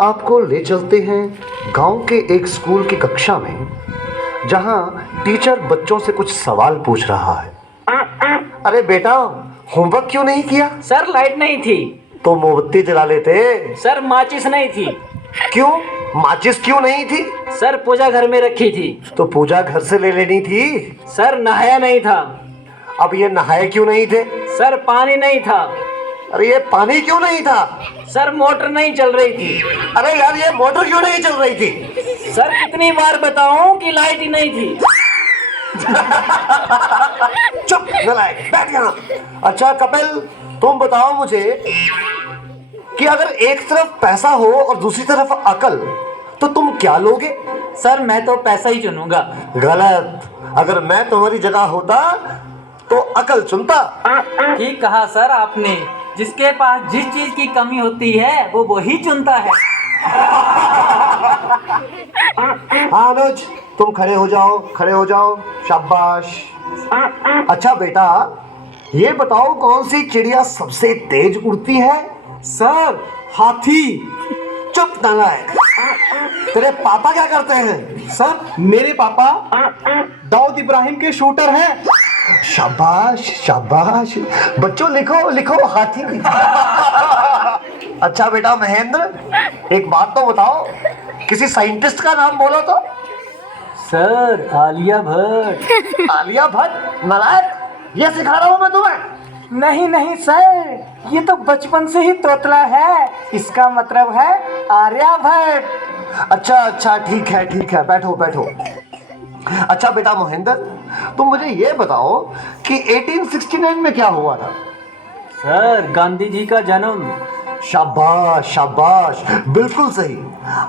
आपको ले चलते हैं गांव के एक स्कूल की कक्षा में, जहां टीचर बच्चों से कुछ सवाल पूछ रहा है। अरे बेटा, होमवर्क क्यों नहीं किया? सर लाइट नहीं थी। तो मोमबत्ती जला लेते। सर माचिस नहीं थी। क्यों? माचिस क्यों नहीं थी? सर पूजा घर में रखी थी। तो पूजा घर से ले लेनी थी। सर नहाया नहीं था। अब ये नहाए क्यों नहीं थे? सर पानी नहीं था। अरे ये पानी क्यों नहीं था? सर मोटर नहीं चल रही थी। अरे यार, ये मोटर क्यों नहीं चल रही थी? सर कितनी बार बताऊं कि लाइट ही नहीं थी। चुप नालायक, बैठ यहाँ। अच्छा कपिल, तुम बताओ मुझे कि अगर एक तरफ पैसा हो और दूसरी तरफ अकल, तो तुम क्या लोगे? सर मैं तो पैसा ही चुनूंगा। गलत। अगर मैं तुम्हारी जगह होता तो अकल चुनता। ठीक कहा सर आपने। जिसके पास जिस चीज की कमी होती है वो वही चुनता है। हाँ अनुज, तुम खड़े हो जाओ, खड़े हो जाओ। शाबाश। अच्छा बेटा, ये बताओ कौन सी चिड़िया सबसे तेज उड़ती है? सर हाथी। चुप नालायक। तेरे पापा क्या करते हैं? सर मेरे पापा दाऊद इब्राहिम के शूटर हैं। शाबाश शाबाश। बच्चों लिखो लिखो, हाथी। अच्छा बेटा महेंद्र, एक बात तो बताओ, किसी साइंटिस्ट का नाम बोलो तो। सर आलिया भट्ट। आलिया भट्ट? नालायक, ये सिखा रहा हूं मैं तुम्हें। नहीं नहीं सर, ये तो बचपन से ही तोतला है। इसका मतलब है आर्यभट्ट। अच्छा अच्छा, ठीक है ठीक है, बैठो बैठो। अच्छा बेटा महेंद्र, तुम मुझे ये बताओ कि 1869 में क्या हुआ था? सर गांधी जी का जन्म। शाबाश शाबाश, बिल्कुल सही।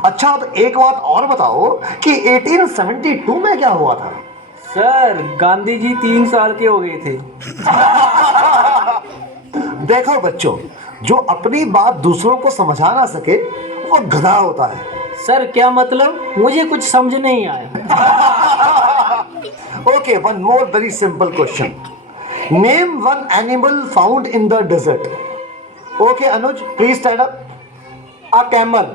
अच्छा अब एक बात और बताओ कि 1872 में क्या हुआ था? सर गांधी जी 3 साल के हो गए थे। देखो बच्चों, जो अपनी बात दूसरों को समझा ना सके वो गधा होता है। सर क्या मतलब? मुझे कुछ समझ नहीं आया। Okay, one more very simple question. Name one animal found in the desert. Okay Anuj, please stand up. A camel.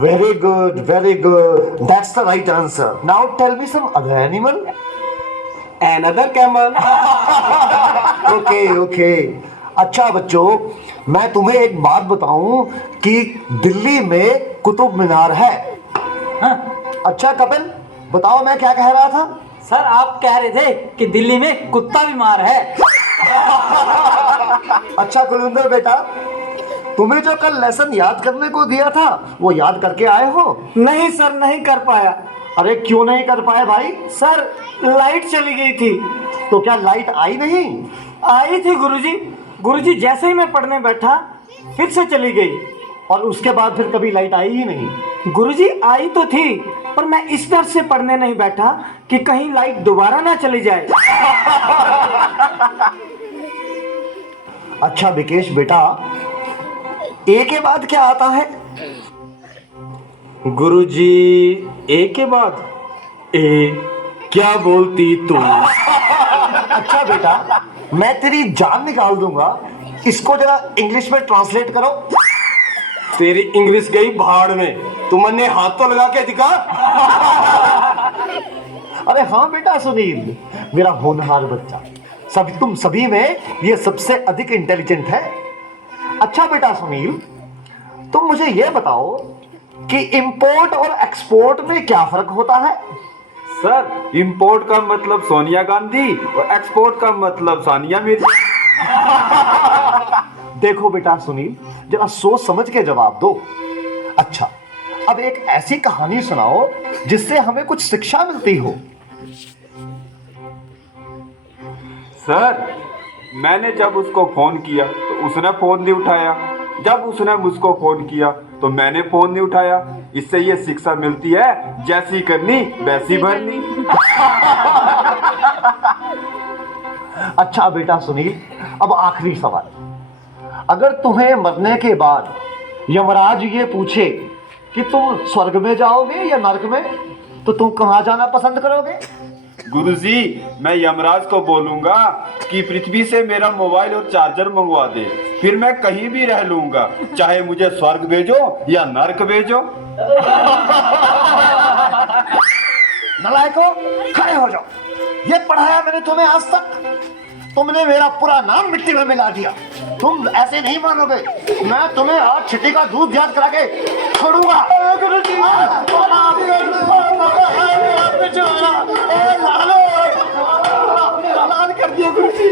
Very good very good, that's the right answer. Now tell me some other animal. Another camel. Okay okay. अच्छा बच्चों, मैं तुम्हें एक बात बताऊं कि दिल्ली में कुतुब मीनार है। हाँ। अच्छा कपिल, बताओ मैं क्या कह रहा था? सर आप कह रहे थे कि दिल्ली में कुत्ता बीमार है। अच्छा कुलविंदर बेटा, तुम्हें जो कल लेसन याद करने को दिया था वो याद करके आए हो? नहीं सर, नहीं कर पाया। अरे क्यों नहीं कर पाए भाई? सर लाइट चली गई थी। तो क्या लाइट आई नहीं? आई थी गुरुजी। गुरुजी जैसे ही मैं पढ़ने बैठा फिर से चली गई। और उसके बाद फिर कभी लाइट आई ही नहीं? गुरुजी आई तो थी, पर मैं इस डर से पढ़ने नहीं बैठा कि कहीं लाइट दोबारा ना चली जाए। अच्छा विकेश बेटा, ए के बाद क्या आता है? गुरुजी ए के बाद ए क्या बोलती तू? अच्छा बेटा, मैं तेरी जान निकाल दूंगा। इसको जरा इंग्लिश में ट्रांसलेट करो। तेरी इंग्लिश गई भाड़ में, तुमने हाथ तो लगा के दिखा। अरे हाँ बेटा सुनील, मेरा होनहार बच्चा। तुम सभी में ये सबसे अधिक इंटेलिजेंट है। अच्छा बेटा सुनील, तुम मुझे ये बताओ कि इंपोर्ट और एक्सपोर्ट में क्या फर्क होता है? सर इंपोर्ट का मतलब सोनिया गांधी और एक्सपोर्ट का मतलब सानिया मिर्जा। देखो बेटा सुनील, जरा सोच समझ के जवाब दो। अच्छा, अब एक ऐसी कहानी सुनाओ जिससे हमें कुछ शिक्षा मिलती हो। सर मैंने जब उसको फोन किया तो उसने फोन नहीं उठाया, जब उसने मुझको फोन किया तो मैंने फोन नहीं उठाया। इससे ये शिक्षा मिलती है, जैसी करनी वैसी भरनी। अच्छा बेटा सुनील, अब आखिरी सवाल। अगर तुम्हें मरने के बाद यमराज ये पूछे कि तुम स्वर्ग में जाओगे या नरक में, तो तुम कहां जाना पसंद करोगे? गुरुजी, मैं यमराज को बोलूंगा कि पृथ्वी से मेरा मोबाइल और चार्जर मंगवा दे, फिर मैं कहीं भी रह लूंगा, चाहे मुझे स्वर्ग भेजो या नर्क भेजो। नलायकों, खड़े हो जाओ। ये पढ़ाया मैंने तुम्हें आज तक, तुमने मेरा पूरा नाम मिट्टी में मिला दिया। तुम ऐसे नहीं मानोगे, मैं तुम्हें आज छिट्टी का दूध याद करा के छोड़ूंगा। लाल कर दिया गुरुजी।